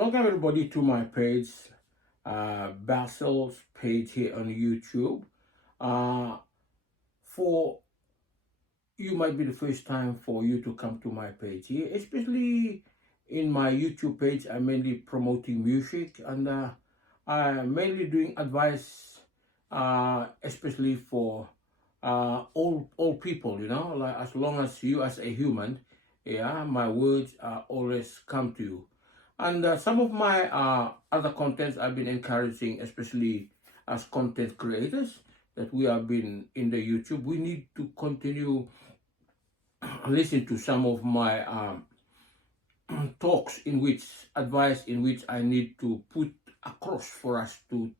Welcome everybody to my page, Basil's page here on YouTube. For you might be the first time for you to come to my page here, especially in my YouTube page. I'm mainly promoting music and I'm mainly doing advice, especially for all people. Like as long as you as a human, yeah, my words always come to you. And some of my other contents I've been encouraging, especially as content creators, that we have been in the YouTube. We need to continue listen to some of my talks advice in which I need to put across for us to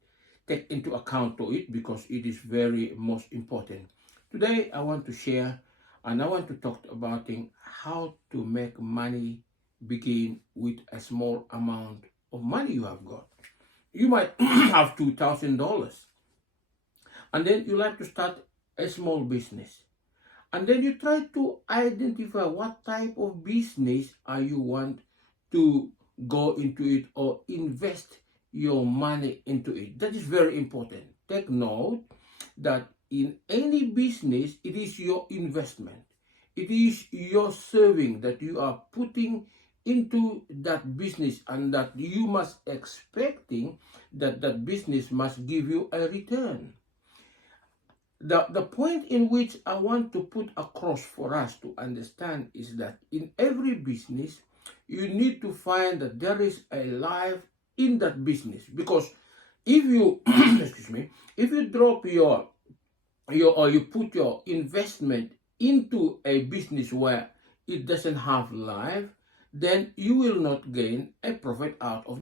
take into account to it, because it is very most important. Today I want to share and I want to talk about how to make money begin with a small amount of money you have got. You might have $2,000 and then you like to start a small business. And then you try to identify what type of business you want to go into it or invest your money into it. That is very important. Take note that in any business, it is your investment. It is your saving that you are putting into that business, and that you must expecting that that business must give you a return. The point in which I want to put across for us to understand is that in every business, you need to find that there is a life in that business. Because if you, excuse me, if you drop or you put your investment into a business where it doesn't have life, then you will not gain a profit out of